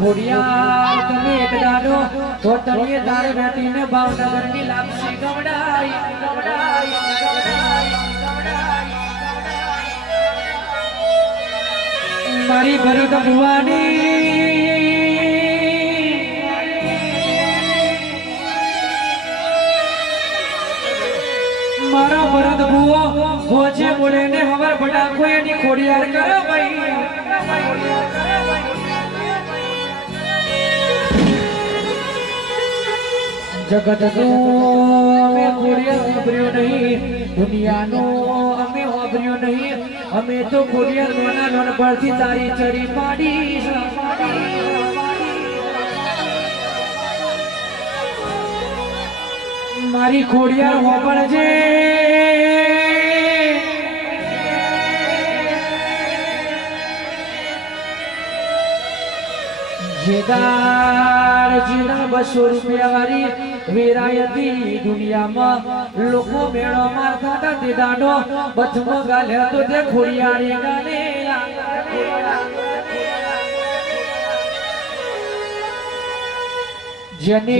ખોડિયાર તમે એક દાડો તો તળિયે દાર બેઠીને ભાવનગરની લાપસી ગવડાઈ મારી ભરત ભુવાની મારા ભરત ભુવો ભોજે બોલે ને હવાર ફટાકો એની ખોડિયાર કરે ભાઈ જગત નો અમે ખોડિયાર વાપર્યો નહીં દુનિયાનો અમે વાપર્યો નહીં અમે તો ખોડિયાર નાના નાન પરથી તારી ચડી પાડી મારી ખોડિયાર વાપરજે જેદાર જીના 200 રૂપિયા વાળી વેરાયતી દુનિયામાં લોકો મેળો મારતા હતા તે દાડો બચમો ગાલ્યા તો તે ખોડિયારી ગાલે જેને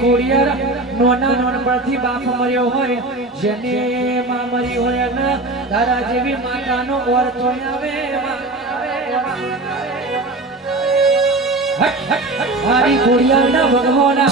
ખોડિયાર નોના નોન પરથી બાપ મર્યો હોય જેને માં મરી હોય ને તારા જેવી માતાનો ઓર તો આવે મારી ખોડિયારના ભગવાના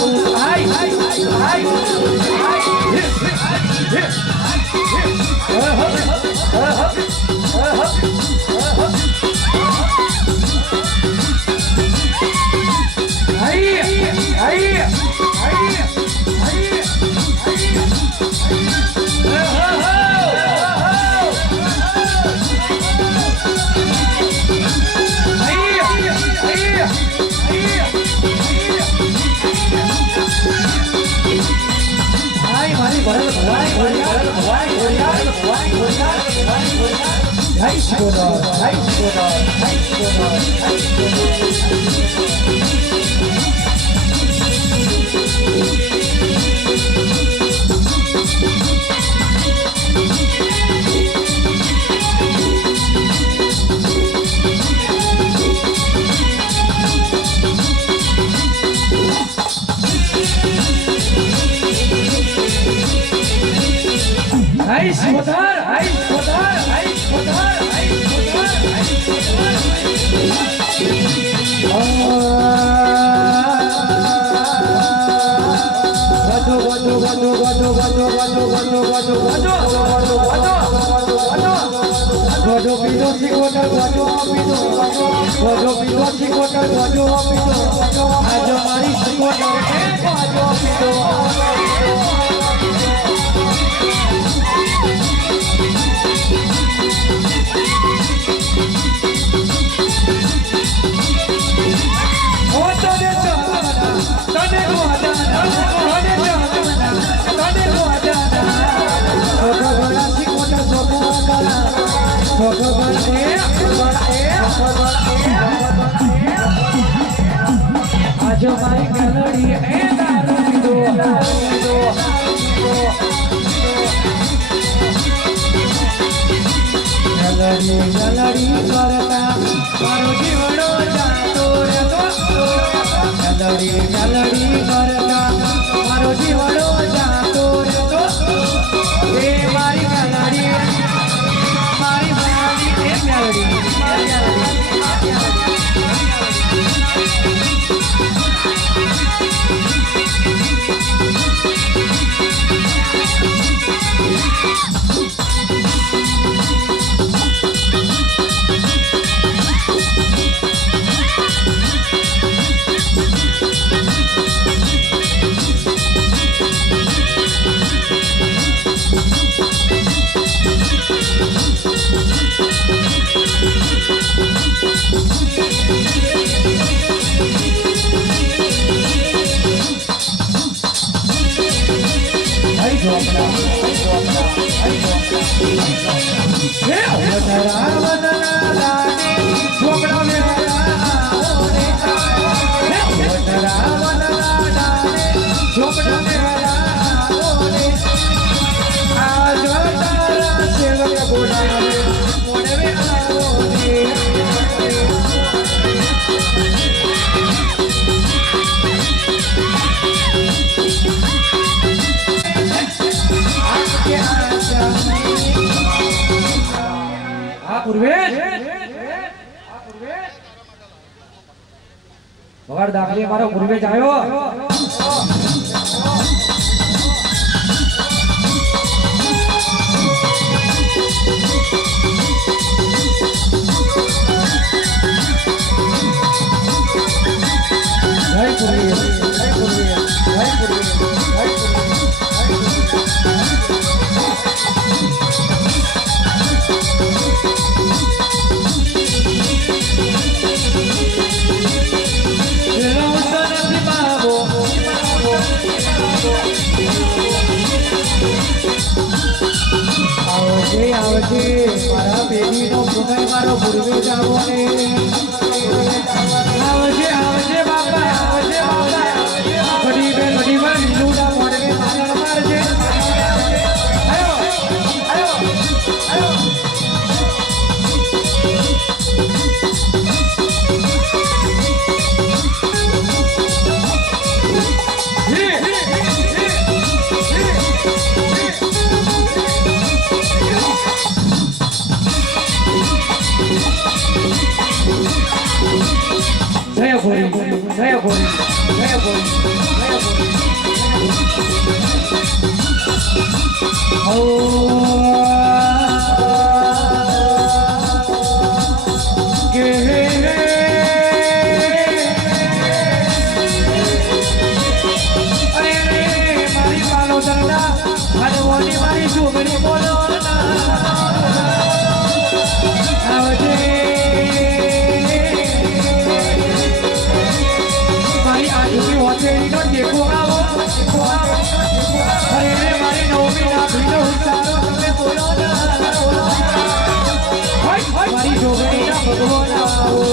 આજો મારી ગલડી એ દારૂ પીધો ગલડી કરતા મારો જીવડો જાતો રહેતો ગલડી કરતા મારો જીવડો જાતો રહેતો એ મારી ગલડી મારી મારી એ મેલડી વગાડ દાખલી મારો પૂર્વેજ આવ્યો જય પૂર્વેજ જય પૂર્વેજ જય પૂર્વેજ જય આવજે મારા બેબીનો પુનઃ મારો પૂર્વેજ આવો ને આવજે આવજે બાપા આવજે બાપા ઘડી બે ઘડી માં લીલુડા મોડે મારણ મારજે આયો આયો આયો જય ભોરી જય ભોરી જય ભોરી જય મારી પાલો દરડા ભગવાની મારી છોકરી બોલો આવજે હોટેલનો ટેકો આવો અરે મારી નવમી રાખીનો ઉતારો તમે બોલો મારી છોકરીના ભગવાન આવો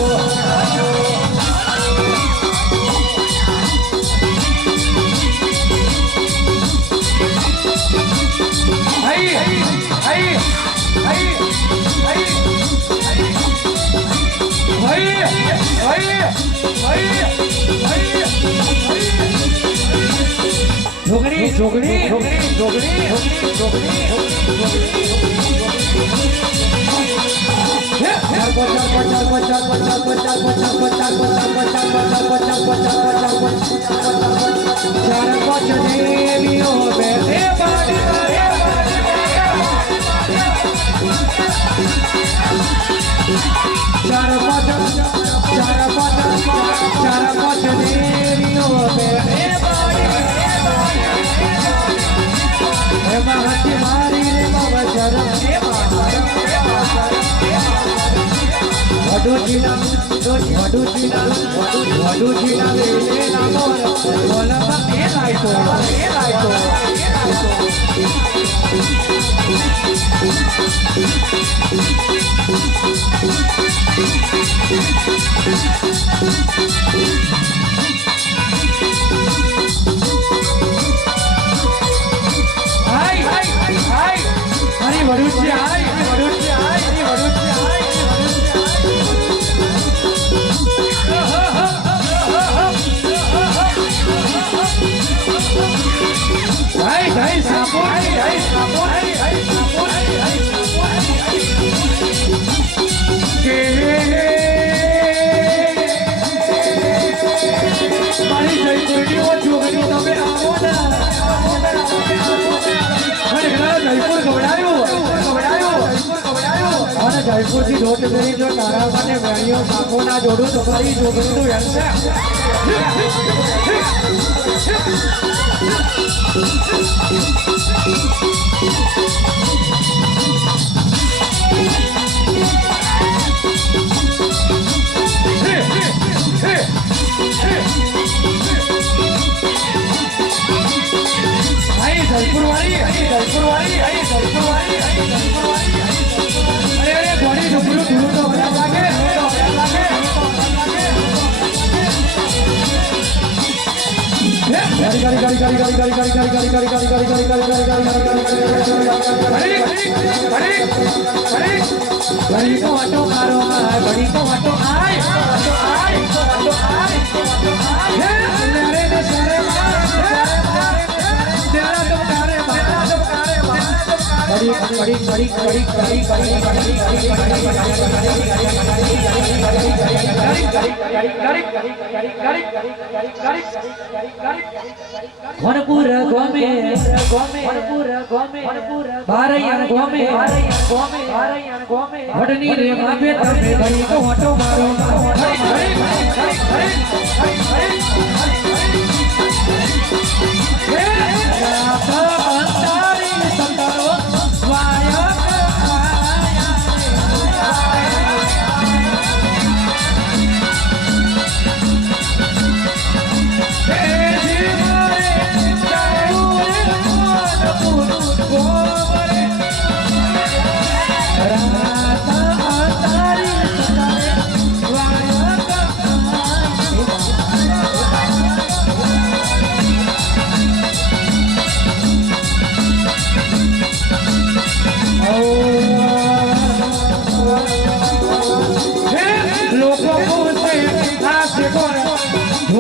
જોગણી જોગણી જોગણી જોગણી જોગણી વડુજીના વેલે નામો બોલમાં એ લાઈટો હાય હાય હાય મારી વડુજી હાય વડુજી હાય વડુજી હાય Hey, sapo, hey, sapo, hey, sapo, hey, sapo, મારી જય કોઈઓ જોગણી તમે આવો ને મને ઘણા જયપુર ગવડાયું અને જયપુરથી દોટ કરી જો તારા મને વેણીઓ સાપો ના જોડું તો મારી જોગણીનું યંગ છે જયપુરવાળી અરે ઘોડી ઢુકડું ધૂળું તો ખરાબ લાગે ઘડી કો વાટો મારો ઘડી કો વાટો આય ખોનપુર ગોમે બારૈયા ગોમે વડની રે માપે તમે ઘડી તો ઓટો મારો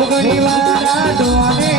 ઘણી વાર દોને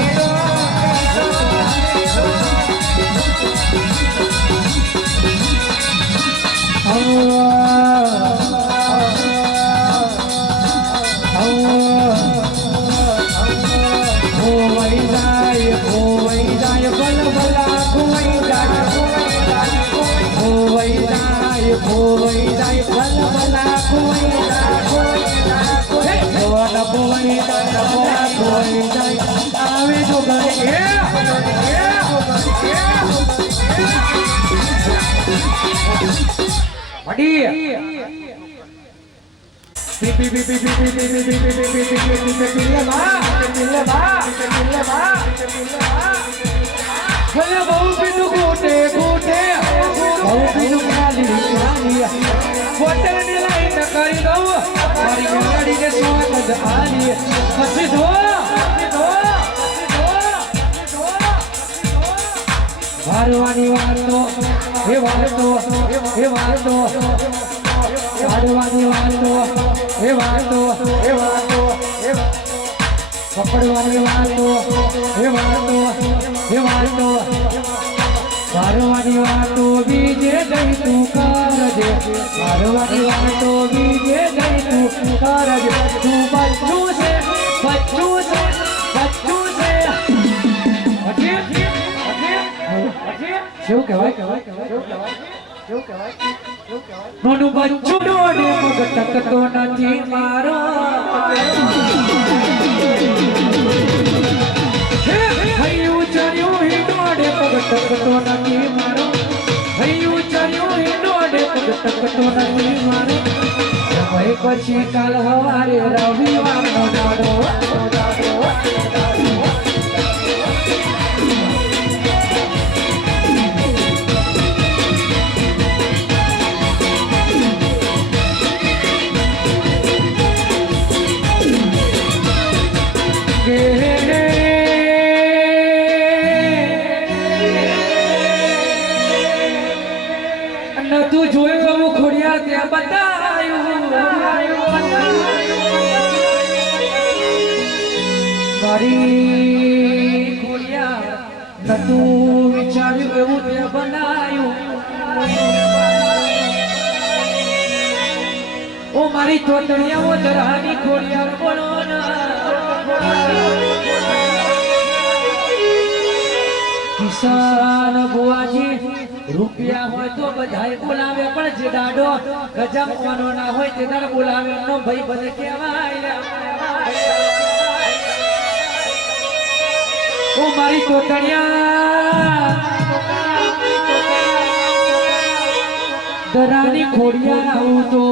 વારવાની વાતો હે વાતો હે વાતો વારવાની વાતો હે વાતો હે વાતો પકડવાની વાતો હે વાતો હે વાતો વારવાની વાતો બીજે ગઈ તું કરજે વારવાની વાતો બીજે ગઈ તું કરજે તું બચ્ચું છે બચ્ચું છે બચ્ચું છે શું કહેવાય નોનું બચ્ચું ડોડે મગ ટકતો નથી મારો હૈયું ચર્યું હિંડોડે પગ ટકતો નથી મારો હૈયું ચર્યું હિંડોડે પગ ટકતો નથી મારો ભાઈ પછી કાલ હવારે રવિવારનો દાડો તું જોયું હું ખોડિયા ત્યાં બતાયું મારી ખોડિયા નતું વિચાર્યું એવું ત્યાં બનાયું ઓ મારી તોતણિયાઓ ધરાની ખોડિયાર બોલો કિસાન બુઆજી રૂપિયા હોય તો બધાય બોલાવે પણ જે દાડો ગજમવાનો ના હોય તે દાડ બોલાવે નો ભાઈ બને કહેવાય ઓ મારી તોતણિયા દરાની ખોડિયા આવું તો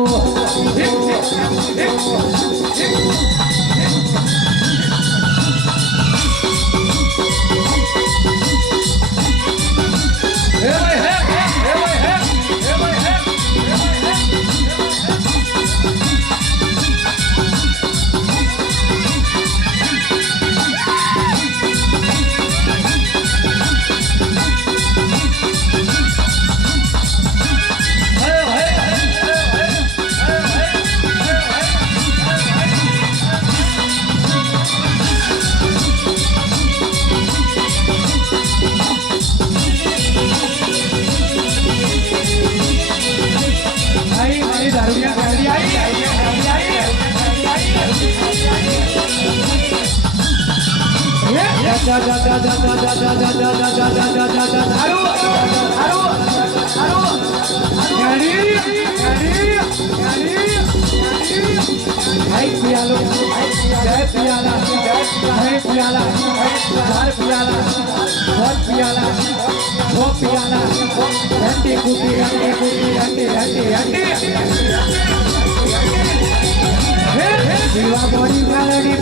પીવા બોડી મેલડી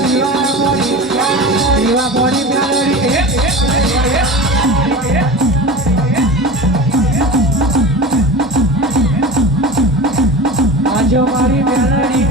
પીવા બોડી મેલડી આજો મારી મેલડી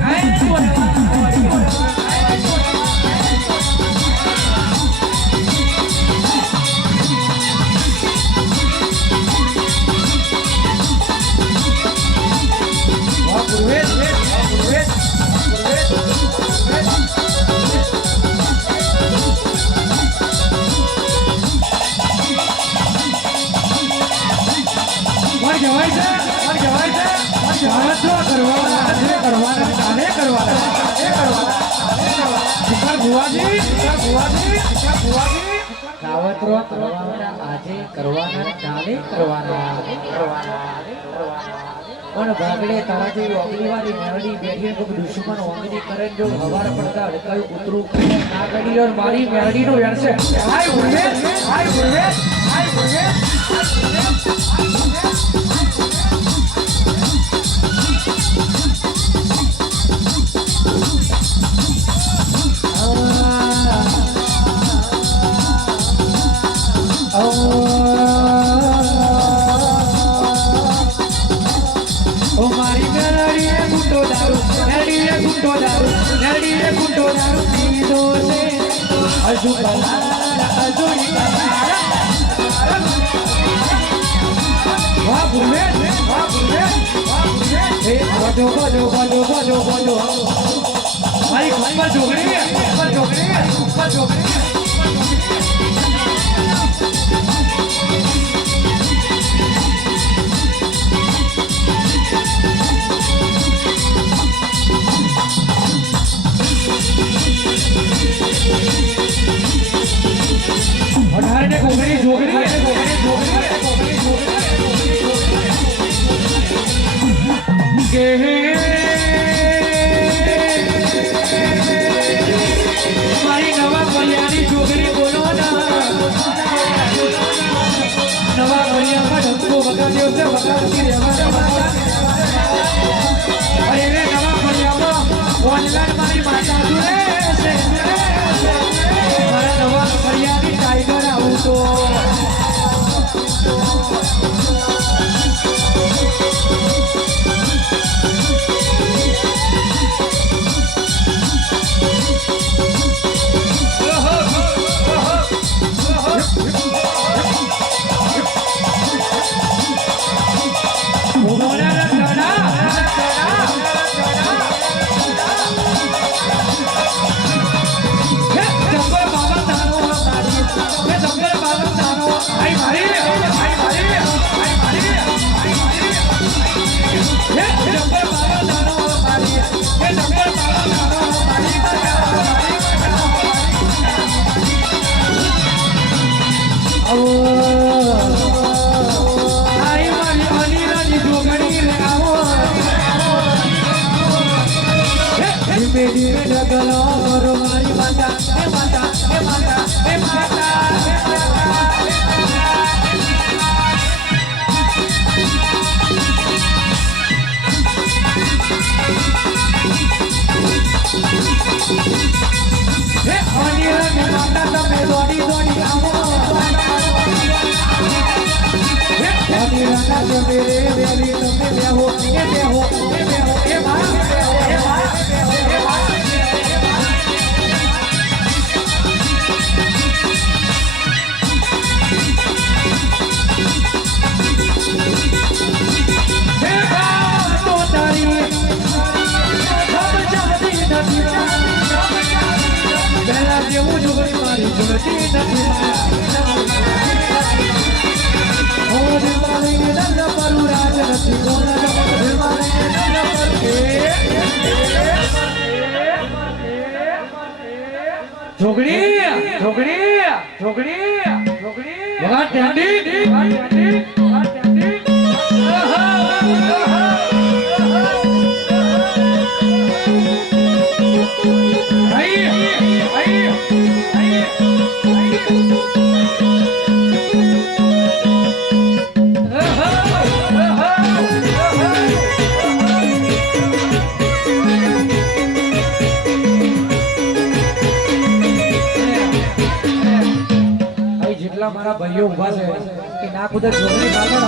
કાવતરો કરવાના આજે કરવાના કાલે કરવાના પણ ભાગડે તારા જેવી ઓગળી વાળી મેળડી બેઠી કોઈ દુશ્મન ઓગળી કરે જો હવાર પડતા અડકાયું કૂતરું ના ગડી રહ્યો મારી મેળડી નું વેણશે હાય ઉડે હાય ઉડે હાય ઉડે જોગડી જોગડી જોગડી જોગડી વગા ટેન્ડી મારા ભાઈઓ ઉભા છે કે ના કુદર જોગણી કાઢો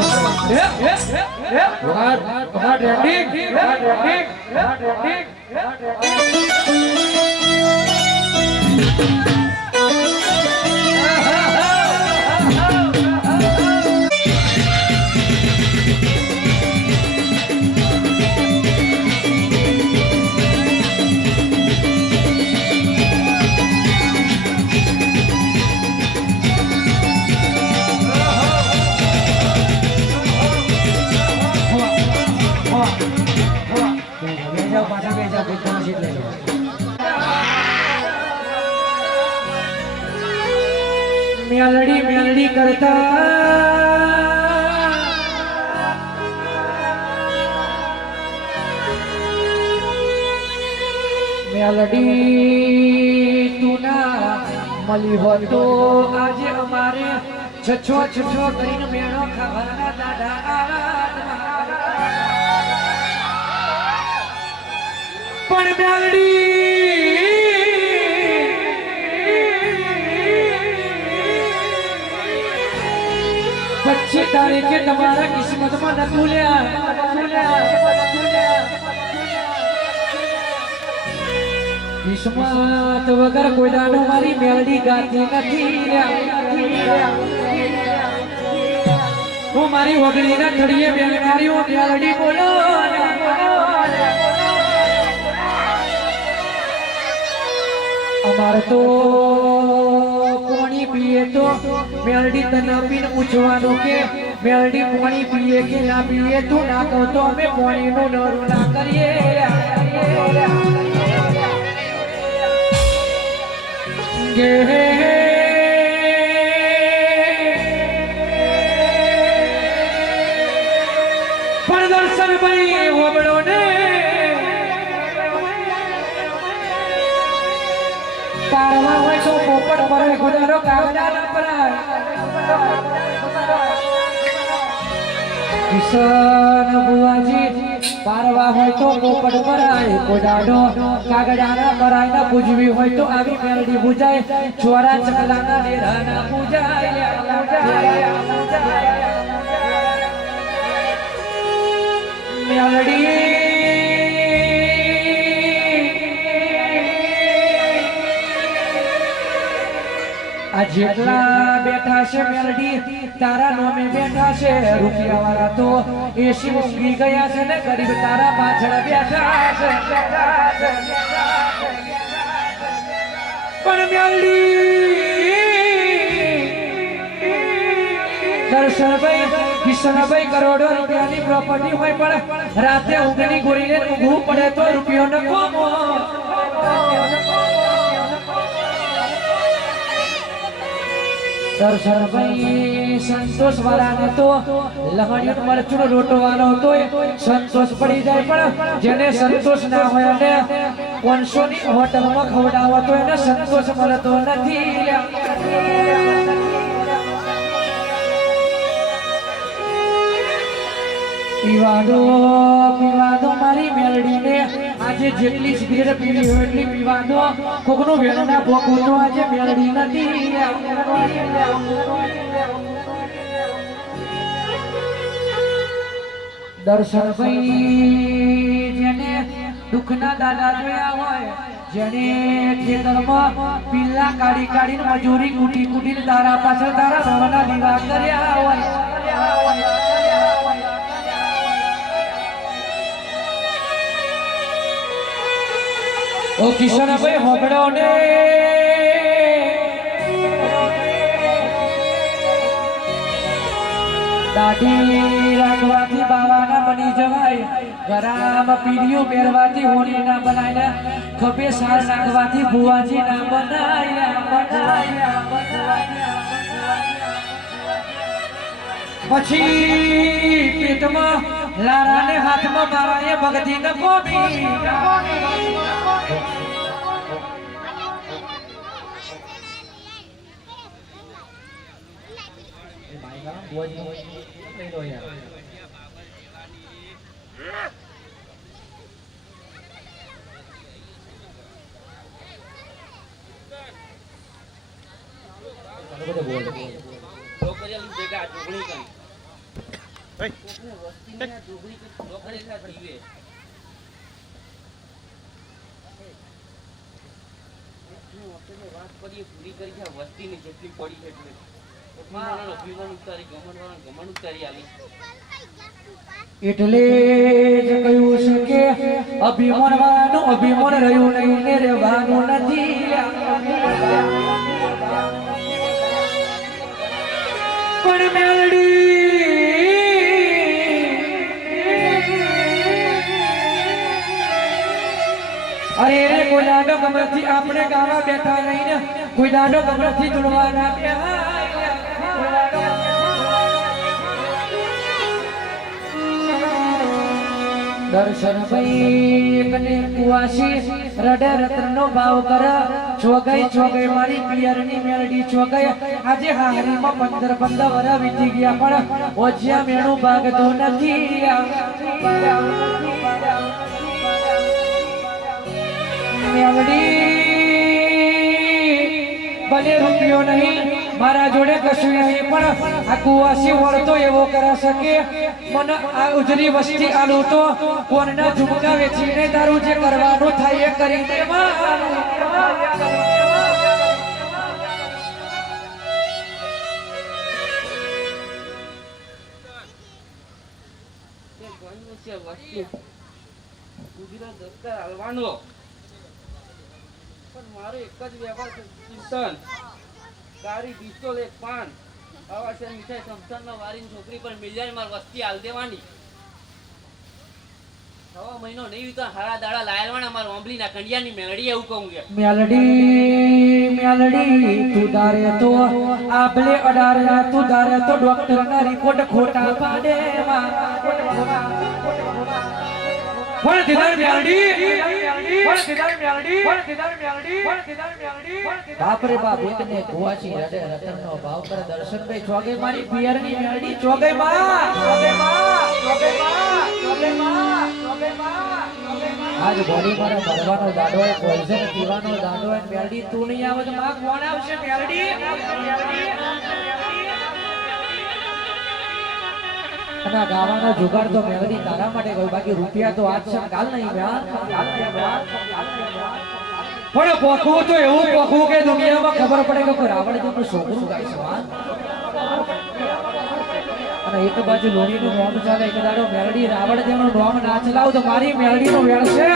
મેલડી મેલડી કરતા મેલડી તું ના મળી હોત તો આજે અમારે છછો કરીને મેળો ખાવાના દાદા પણ મેલડી 25 તારીખે તમારા કિસ્મતમાં નતું લ્યા કિસ્મત વગર કોઈ દાડો મારી મેલડી ગાતી નથી હું મારી વગડીના થડીએ બેલનારીઓ મેલડી બોલો અમાર તો પાણી પીએ તો મેલડી તને પીને પૂછવાનું કે મેલડી પાણી પીએ કે ના પીએ તું ના કહો તો અમે પાણીનું નરું ના કરીએ પણ દર્શન ભાઈ હોબળો ને પારવા હોય તો પોપટ પર ગુનારો કાવડા ન પરાય કિશન બુવાજી પારવા હોય તો પોપટ પરાય કોડાડો કાગડા ના પરાય ના પૂજવી હોય તો આવી મેલડી પૂજાય ચોરા ચકલા ના ડેરા ના પૂજાય મેલડી આ જેટલા બેઠા છે મેલડી તારા નામે બેઠા છે રૂપિયા વાળા તો એસી ઊંઘી ગયા છે ને ગરીબ તારા પાછળ બેઠા છે પણ મેલડી દર્શનભાઈ કિશનભાઈ કરોડો રૂપિયાની પ્રોપર્ટી હોય પણ રાતે ઊંઘની ગોળીને ઊંઘવું પડે તો રૂપિયો ન કોમો દર્શનભાઈ સંતોષ વાળાને તો લહણિયું મરચું રોટવાનો હતો સંતોષ પડી જાય પણ જેને સંતોષ ના હોય અને 500 ની હોટલમાં ખવડાવો તો એને સંતોષ મળતો નથી પીવાદો મારી મેલડીને આજે જેટલી સિગરેટ પીવી હોય એટલી પીવાદો કોકનું વેણ ના ભોગવું તો આજે મેલડી નથી દર્શનભાઈ જેને દુઃખના દાદા જોયા હોય જેને ખેતરમાં પીલા કાઢીને મજૂરી કૂટીને તારા પાછળ તારા રોવાના દીવા કર્યા હોય ઓ કિશનભાઈ હોબળો ને દાઢી રાખવાથી બાવાના બની જવાય, ગરામ પીડિયું પહેરવાથી હોળી ના બનાય, ખભે સાર નાખવાથી ભુવાજી ના બનાય. પછી પેટમાં લારાને હાથમાં મારાએ ભગતી ન કોબી. એટલે જ કહ્યું છે કે અભિમાનવાનું અભિમાન રહ્યું નહીં ને રહેવાનું નથી. પણ મેલડી અરે રે કોઈ દાડો ગમરથી આપણે ગાવા બેઠા નહીં ને, કોઈ દાડો ગમરથી જોડવાના બેહા. દર્શન ભાઈ કને કુવાસી રડે રત્નનો ભાવ કર, ચોગઈ મારી પિયરની મેલડી ચોગઈ. આજે હારીમાં 15 વરસ વીતી ગયા પણ ઓજ્યા મેણું ભાગતો નથી. મેલડી ભલે રૂપિયો નહીં મારા જોડે કશું નહીં, પણ આ કુવાસી વળતો એવો કરી શકે. મને આ ઉજળી વસ્તી આલું તો કોણના ઝુમકા વેચીને તારું જે કરવાનું થાય એ કરી દે. મારો એક જ વ્યવહાર છે, ચિંતન તારી પિસ્તોલ એક પાન આવા છે મીઠાઈ સમસનમાં વારીની છોકરી પર મિલિયન માર વસ્તી હાલ દેવાની. 6 મહિનો નહીં તો હારા દાડા લાયલવાના માર ઓંબલીના કંડિયાની મેલડી એવું કહું કે મેલડી તું દારે તો આબલે અડારે તું દારે તો ડોક્ટરના રિપોર્ટ ખોટા પાડે. પણ દીદાર મેલડી બાપ રે બાપ એકને કુવાસી રડે રતનનો ભાવ કરે. દર્શનભાઈ ચોગે મારી પિયરની મેલડી ચોગે આજ બોડી મારા મરવાનો દાડો હોય, પોઈઝન પીવાનો દાડો હોય. મેલડી તું નહીં આવે તો માં કોણ આવશે? મેલડી અને ગાવાનો જુગાડ તો મેલડી તારા માટે ગયો, બાકી રૂપિયા તો આજ છે કાલ નહીં. પણ પોખવું તો એવું પોખવું કે દુનિયામાં ખબર પડે કે કોઈ રાવણ જેવું છોકરું ગાય છે. અને એક બાજુ લોહીનું નોમ ચાલે, એક દાડો મેલડી રાવણ જેવું નોમ ના ચલાવ તો મારી મેલડીનો વેળ છે.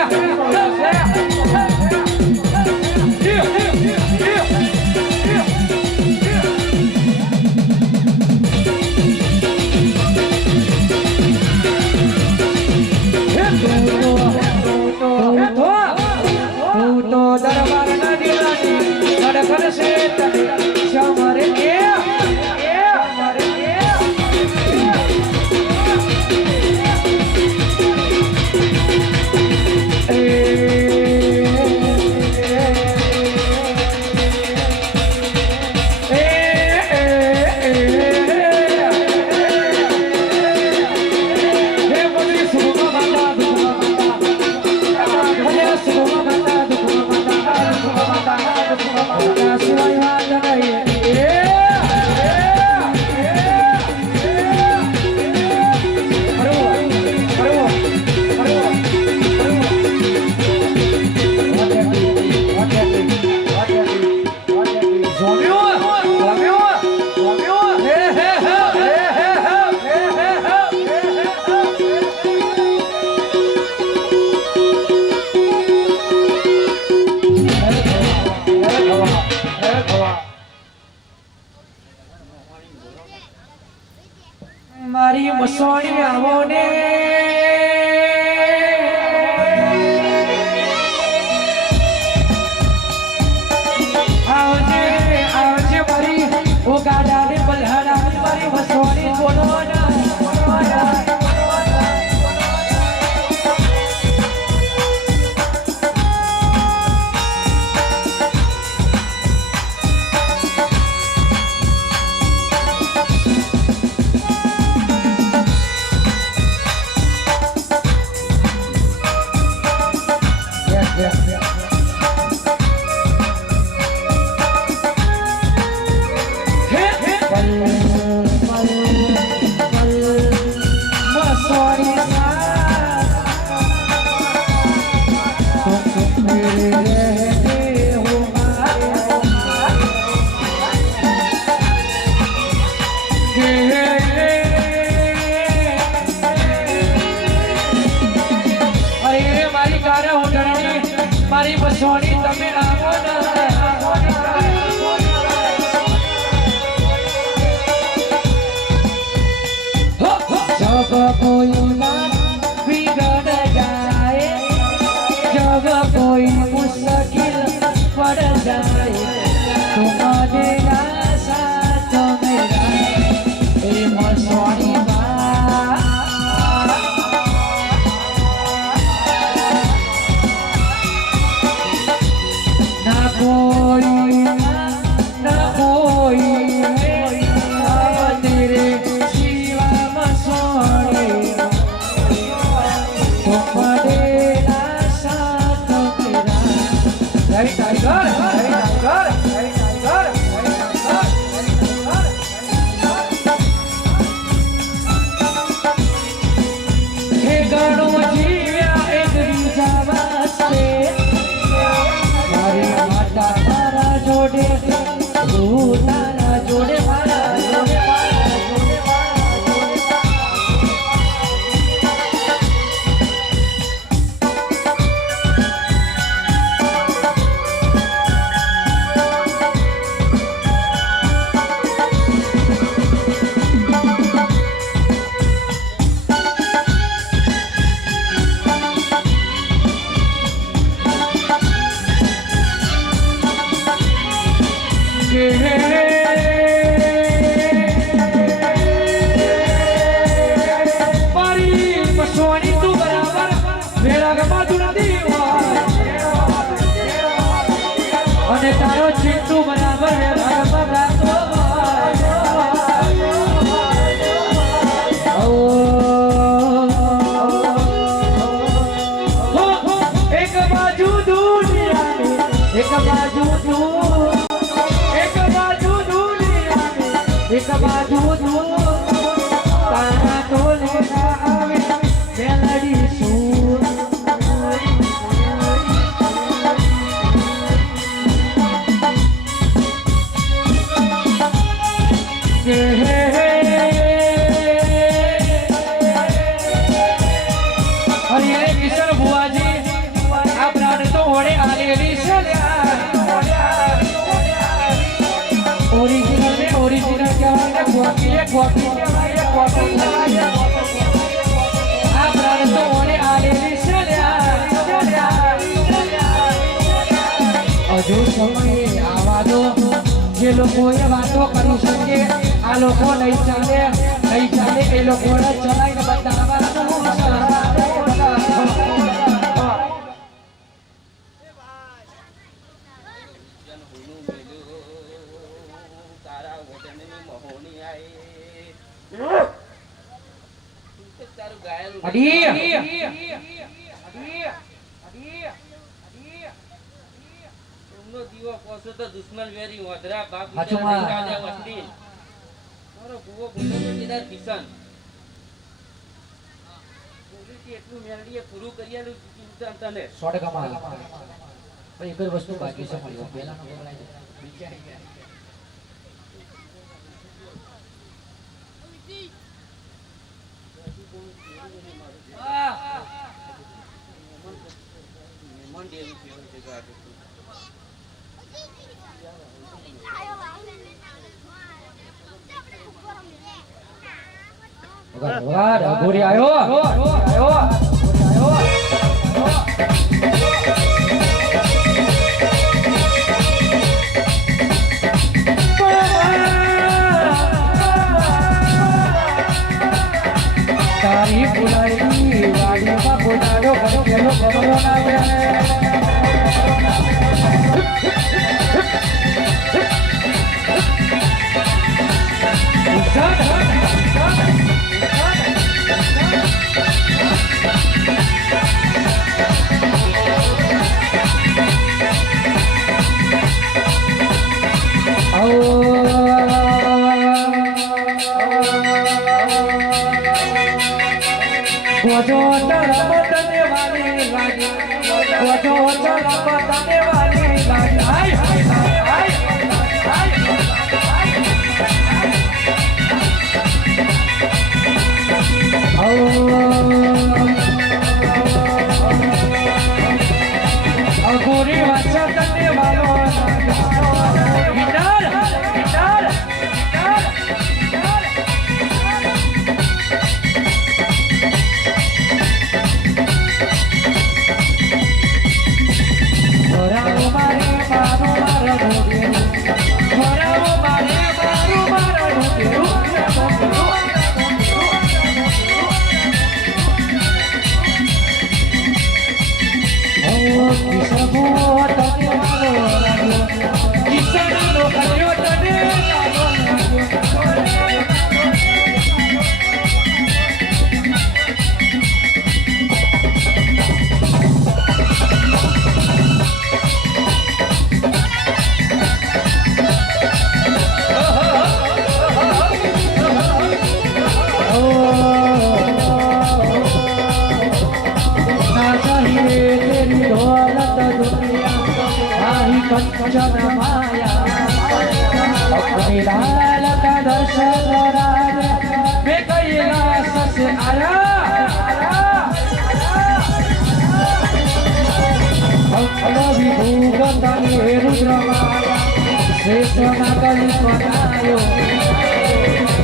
Yeah. મસોણી આવો ને આવજે આવજે મારી ઓ ગાડા ને બલહાડા મારી મસોણી બોલો ના મારી બસોણી તમે આવો જબ કોઈ ના बिगड़ जाए जब कोई मुश्किल पड़ जाए तुम्हारे साथ मेरा ए मसोणी અને તારો ચિંટુ બરાબર વ્યવહારમાં રાખતો એક બાજુ દુનિયા એક બાજુ એક બાજુ દુનિયા એક બાજુ તારા તો લેતા આવે મેલડી સૂર હજુ સમયે આવા દો જે લોકોએ વાતો કરી શકે આ લોકો નહીં ચાલે એ લોકોને ચલાવીને બતાવવાનું દીવો પોસો તો દુશ્મન વેરી વધરા બાપ વસ્તી મારો ગુવો બોલો કેદાર કિશન પોલીસી એટલું મેરડીએ પૂરું કર્યાલું ચિંતા તને 100% માં પણ એક જ વસ્તુ બાકી છે મળ્યો પહેલાનો બોલાય વિચારી ગયા વગાડ ગોરી આયો તારી બોલાઈ વાડીમાં બોલાડો ઘરેલો ખબરો ના ગોરી વાચા તને વાલો ગિટાર कंचन माया अपनी लाल का दर्शन राज में कैलाश से आया विभूगतने रुद्र माया शेष नगरी बनायो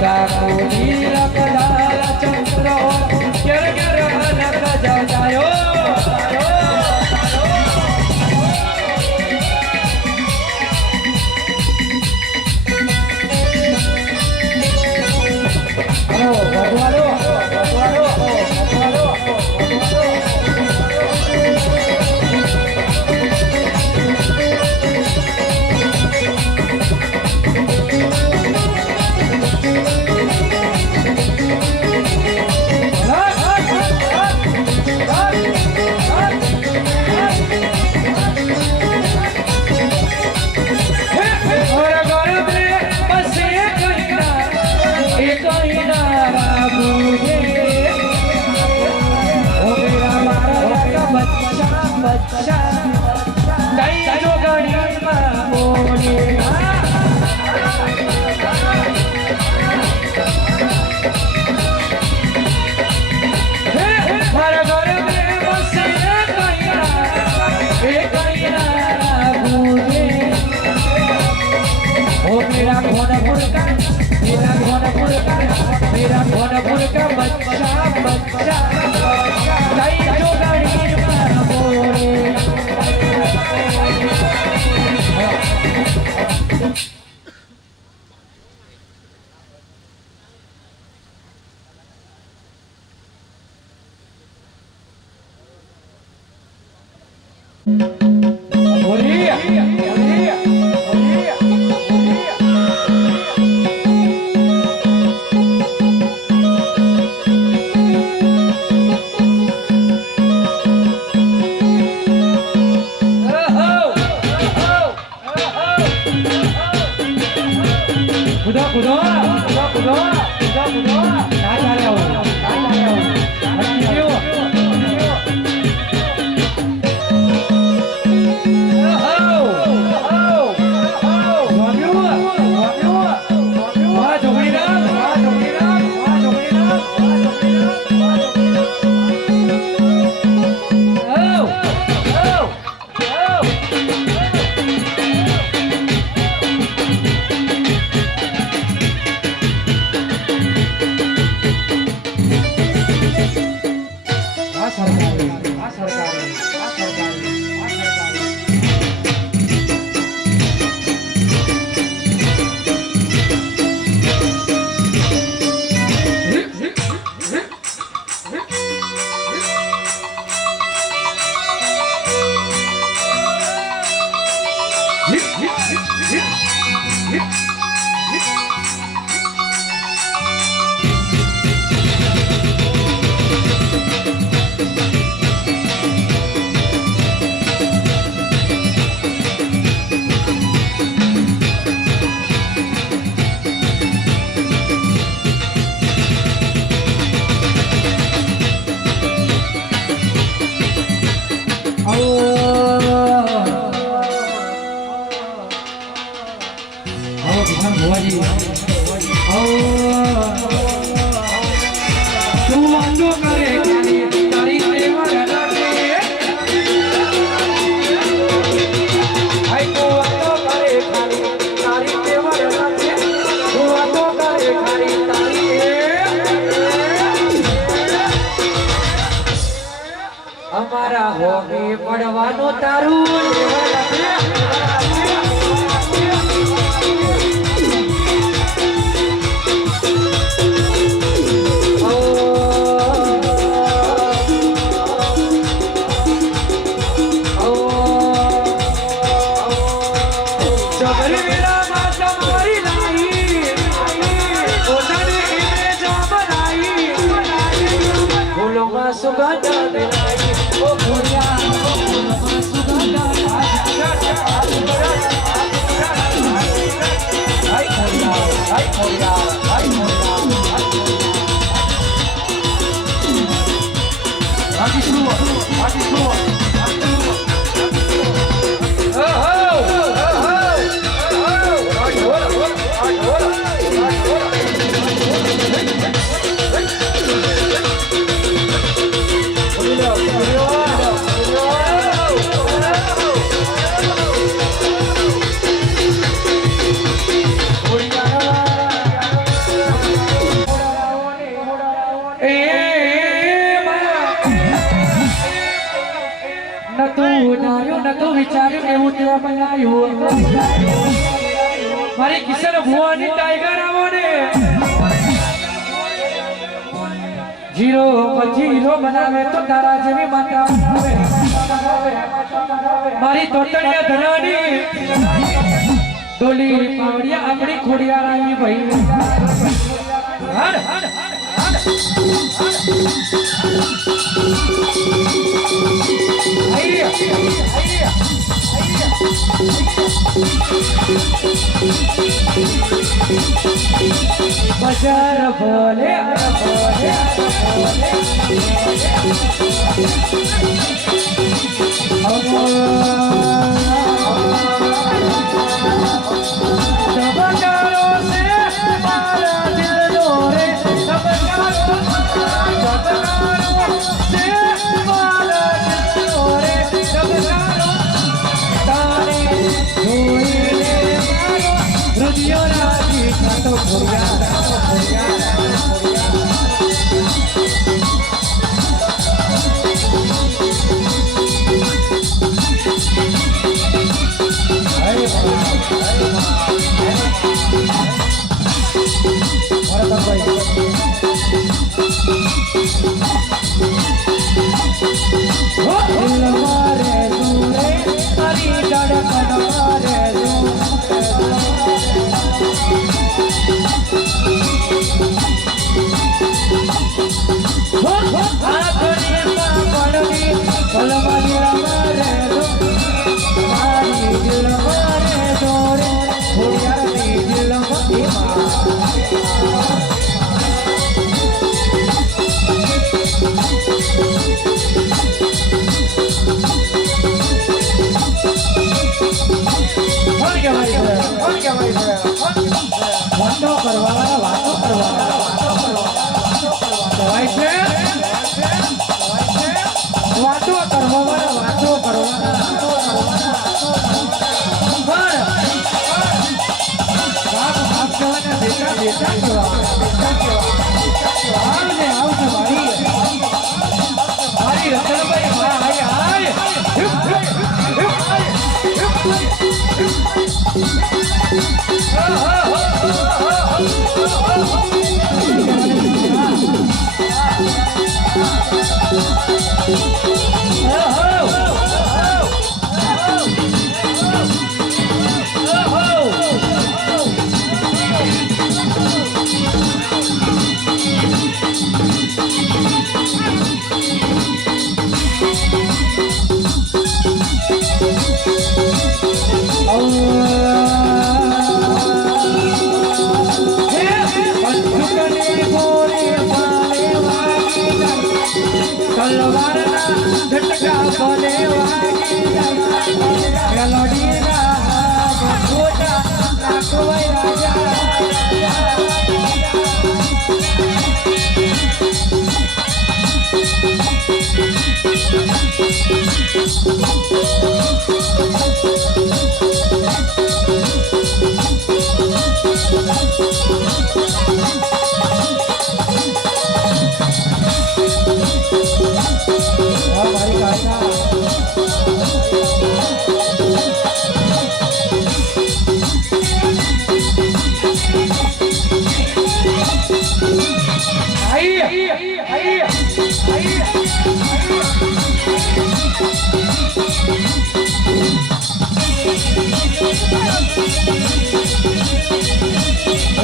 गाको नीलक लाल चंद्र गर गर भनक जायो मेरा भोनपुर का बच्चा बच्चा कई जो गाड़ी में बोले અમારા હોમી પડવાનું તારું વિચાર્યું એવું તેવા બનાવ્યું મારી કિશન ભુવાની ટાઈગર આવો ને જીરો પછી હીરો બનાવે તો તારા જેવી માતા મારી તોતણિયા ધનાની ડોલી પાવડિયા આપણી ખોડિયારાની ભાઈ હર હર બજાર ભલે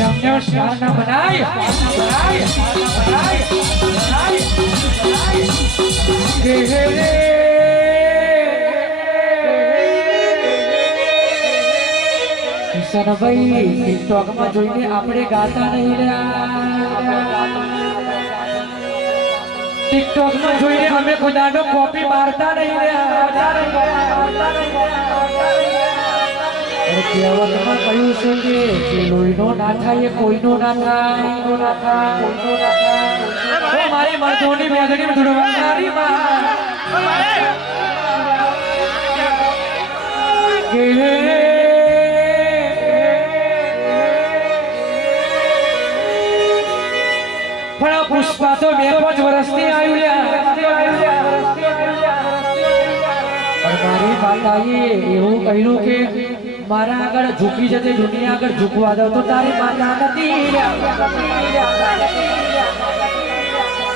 हमने स्टार ना बनाए કિશન ભાઈ ટિકટોક માં જોઈને આપણે ગાતા નહીં રહ્યા ટિકટોક માં જોઈને અમે ખુદાનો કોપી મારતા નહીં રહ્યા કહેવતમાં કહ્યું છે કે જે લોહીનો ના થાય એ કોઈનો ના થાય મારી મરદોની મેદની ધૂળવાનારી માં પણ આ પુષ્પા તો 2-5 વર્ષથી આવ્યું મારી માતાએ એવું કહ્યું કે મારા આગળ ઝૂકી જતી દુનિયા આગળ ઝૂકવા દો તો તારી માતા નથી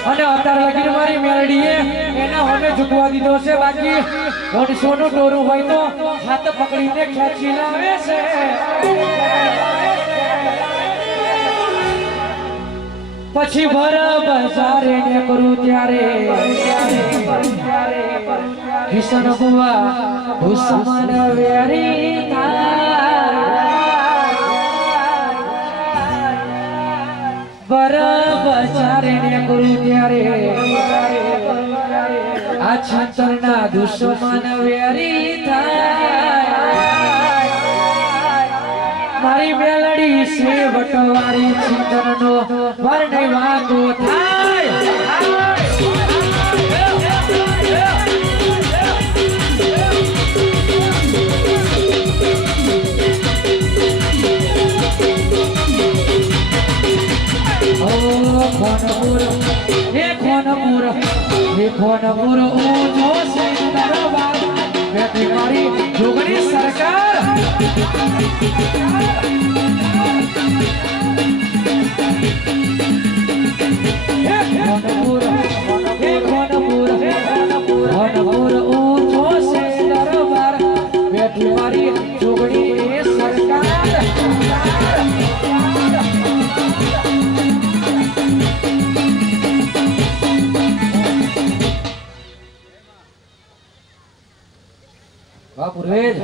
અને અત્યારે લગીને મારી મેલડીએ એના હોમે ઝૂકવા દીધો છે બાકી 150 નું ટોરું હોય તો હાથ પકડીને ખેંચી લાવે છે પછી ભર બજારે ને કરું ત્યારે કિશન બુઆ દુશ્મન વેરી ભર બજારે ને કરું ત્યારે આ છંતરના દુશ્મન વેરી થાય મારી મેલડી છે વટવારી ચિંતનનો વર્ણય વાતો થાય ખોનપુર ઊંચો છે દરબાર બેઠી મારી જોગણી સરકાર ખોનપુર ઊંચો છે દરબાર બેઠી મારી જોગણી સરકાર વાહ પૂર્વેજ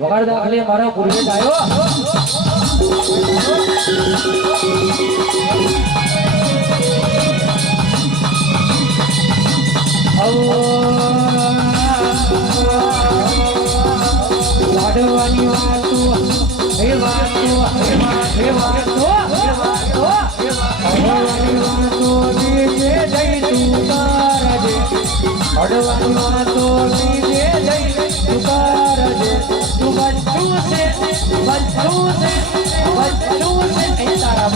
વગાડ દાખલે મારો પૂર્વેજ આવ્યો લાડવાની વાતો હે વાતો હે વાતો અડવાની વાતો દીજે જઈ તું તારજે અડવાની વાતો દીજે જઈ તું બચ્ચું છે એ તારા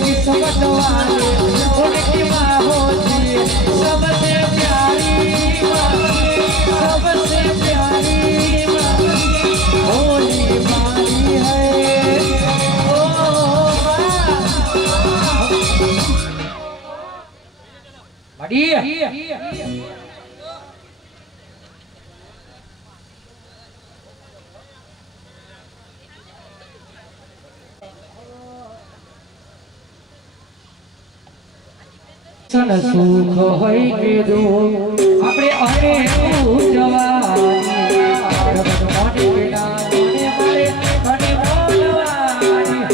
किस्मत वाले उनकी माँ होती है सबसे प्यारी माँ, सबसे प्यारी माँ। સન સુખ હોય કે દુઃખ આપણે અરે જવાની મોઢે પેડા મોઢે મારે અને બોલવાની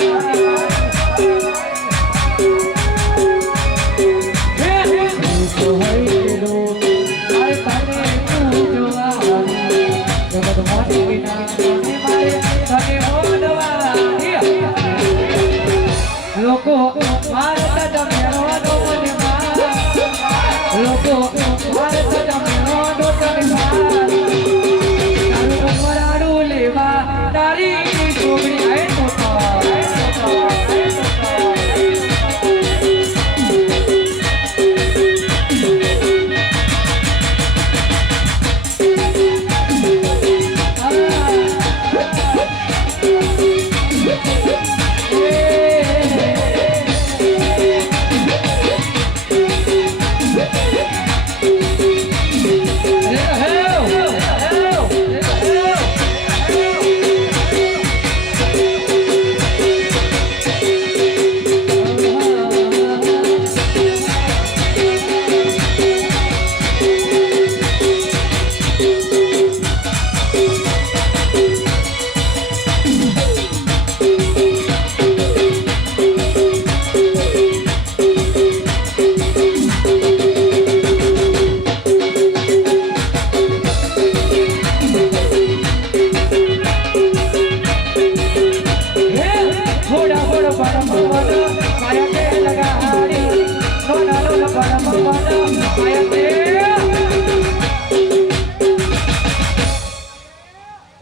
સુખ હોય કે દુઃખ મારે તને જવાની જગત મોઢે પેડા મોઢે મારે અને બોલવાની લોકો મારતા તમે રોડો મને લોકો ભારત જમીનો ડોટરમાં તારું મરાડું લેવા તારી છોકરી આય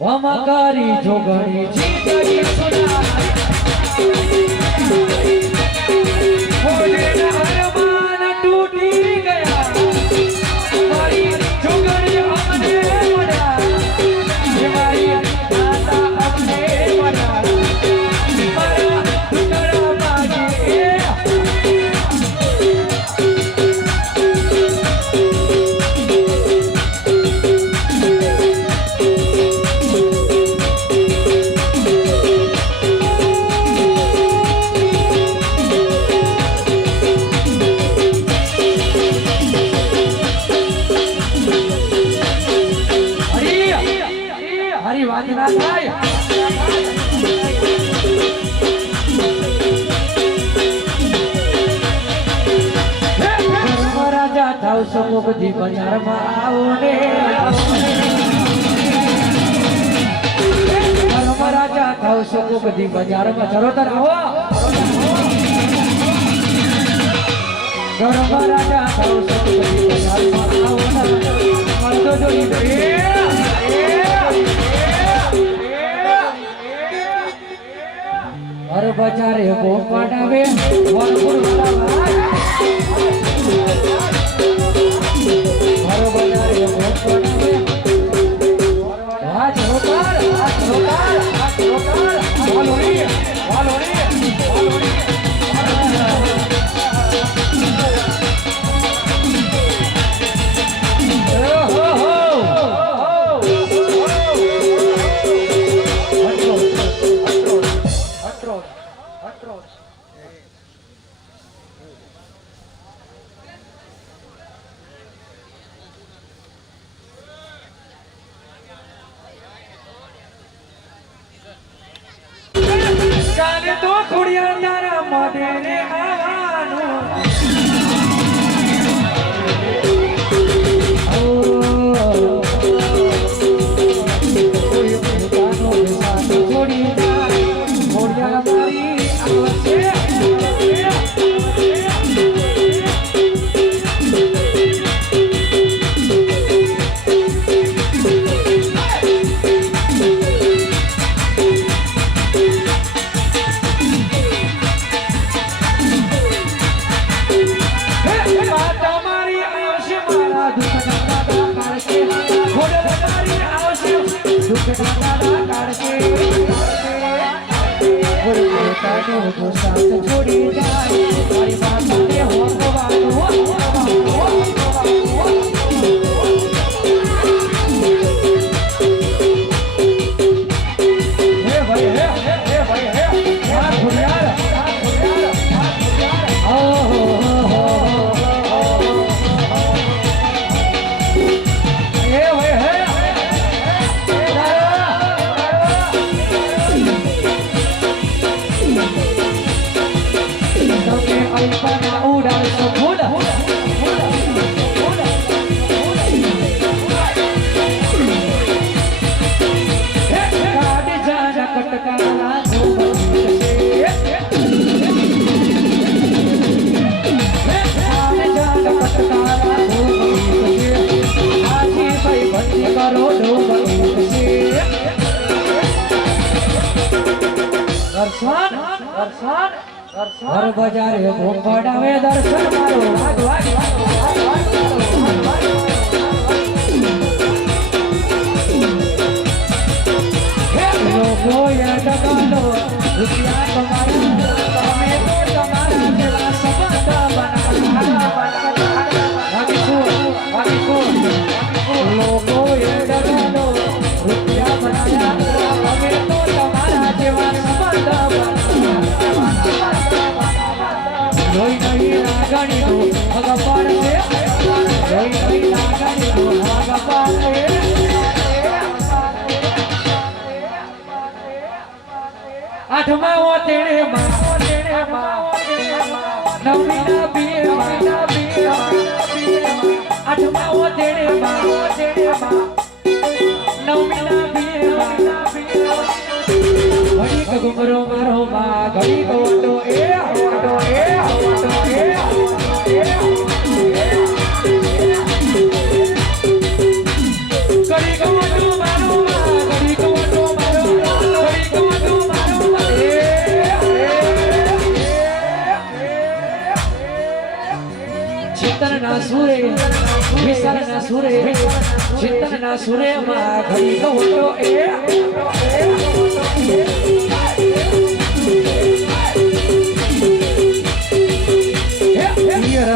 અમારી જોગણી જિંદગી અરમાન તૂટી ગયા મારી જોગણી અમને મળ્યા મારી માતા અમને મળ્યા મારા ટુકડા માગી મારી વાત ના થાય રાજા થાવ સમુખથી બજારમાં આવો ને રાજા થાવ સમુખથી બજારમાં ચરોતર આવો રાજા થાવ સમુખથી બજારમાં આવો મળતો જોઈ हर बजारे को पटावे वरपुर हर बजारे को पटावे आज रोकार वालोरी કાલે તો ખોડિયા તારા મોઢે રે આવવાનું કોઈ પોતાનો સાથ છોડી ખોડિયા મારી આવશે છોડી જાય મારી માતાને દર્શન દર્શન હર બજારે ભોપડાવે દર્શન મારો વાગ વાગ હે લોકો એ ડગાલો રૂપિયા તમારા અમે તો તમારા જેવા સંબંધ બનાવ્યા લોકો એ ડગાલો રૂપિયા બનાવ્યા અમે તો તમારા જેવા સંબંધ જોઈ નહીં લાગણી ભગવાન છે જોઈ નહીં લાગણી ભગવાન છે આઠમા ઓ તેણે માં નવમીના બે આઠમા ઓ તેણે માં નવમીના બે ઘડીક ઘુમરો મારો માં ઘડીક ઓટો એ ઓટો એ ઓટો એ ઘડીક ઓટો મારો માં ઘડીક ઓટો મારો ઘડીક ઓટો મારો ચિંતનના સુરે વિશાલના સુરે ચિંતનના સુરે માં ઘડીક ઓટો એ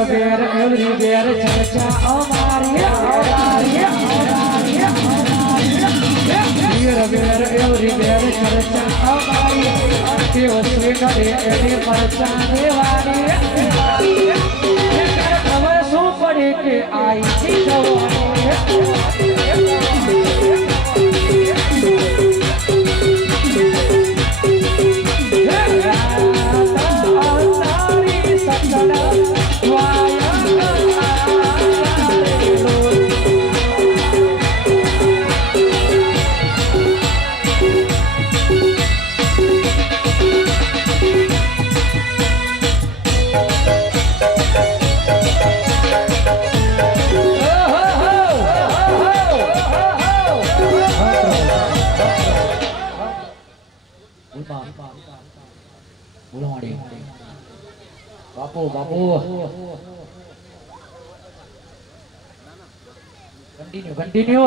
બેર એવરી બેર ચર્ચા અમારી બેર એવરી બેર ચર્ચા અમારી તેઓ કરે એની પરચા દેવાની ખબર શું પડે કે આઈ બાપુ બાપુ કન્ટિન્યુ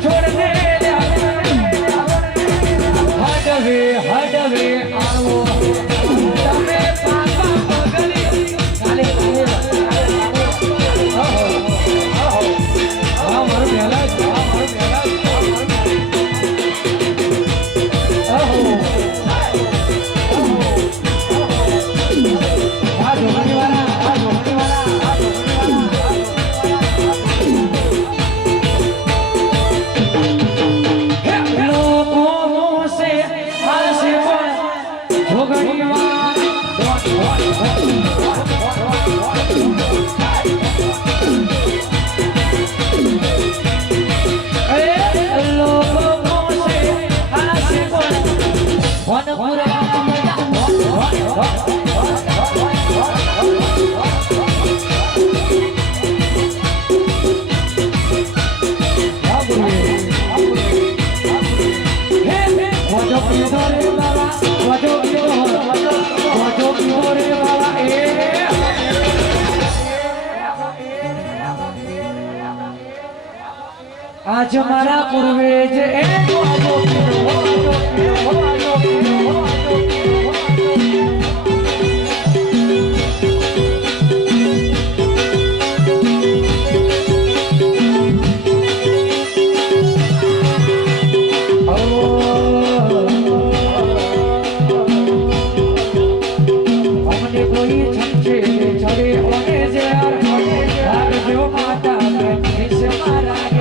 छोड़ दे આજ મારા પૂર્વે જે એક વાજો પીરો, વાજો પીરો, વાજો પીરો, વાજો પીરો, વાજો પીરો. અમને કોઈ છંછે છડે ઓને જે આર જો માતા પ્રેમ મારા